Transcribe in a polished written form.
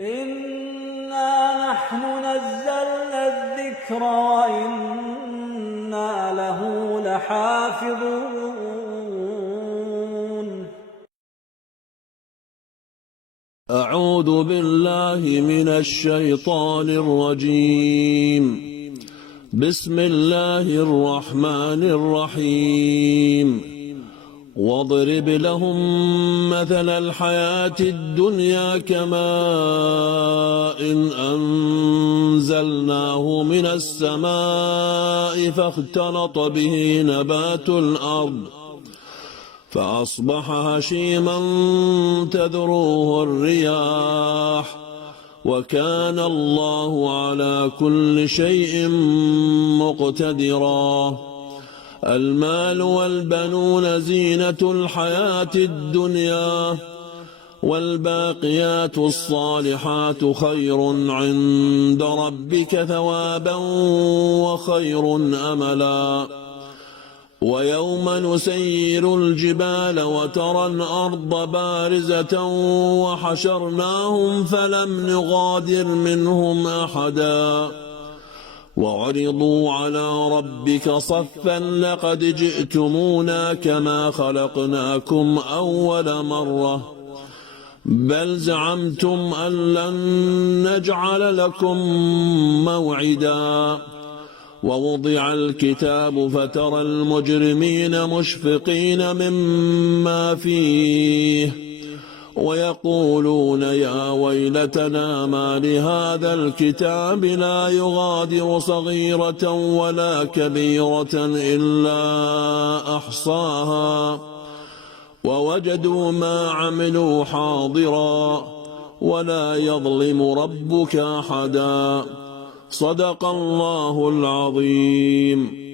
إنا نحن نزلنا الذكر وإنا له لحافظون. أعوذ بالله من الشيطان الرجيم. بسم الله الرحمن الرحيم. واضرب لهم مثل الحياة الدنيا كماء إن أنزلناه من السماء فاختلط به نبات الأرض فأصبح هشيما تذروه الرياح وكان الله على كل شيء مقتدرا. المال والبنون زينة الحياة الدنيا والباقيات الصالحات خير عند ربك ثوابا وخير أملا. ويوم نسير الجبال وترى الأرض بارزة وحشرناهم فلم نغادر منهم أحدا وعرضوا على ربك صفا لقد جئتمونا كما خلقناكم أول مرة بل زعمتم أن لن نجعل لكم موعدا. ووضع الكتاب فترى المجرمين مشفقين مما فيه ويقولون يا ويلتنا ما لهذا الكتاب لا يغادر صغيرة ولا كبيرة إلا أحصاها ووجدوا ما عملوا حاضرا ولا يظلم ربك أحدا. صدق الله العظيم.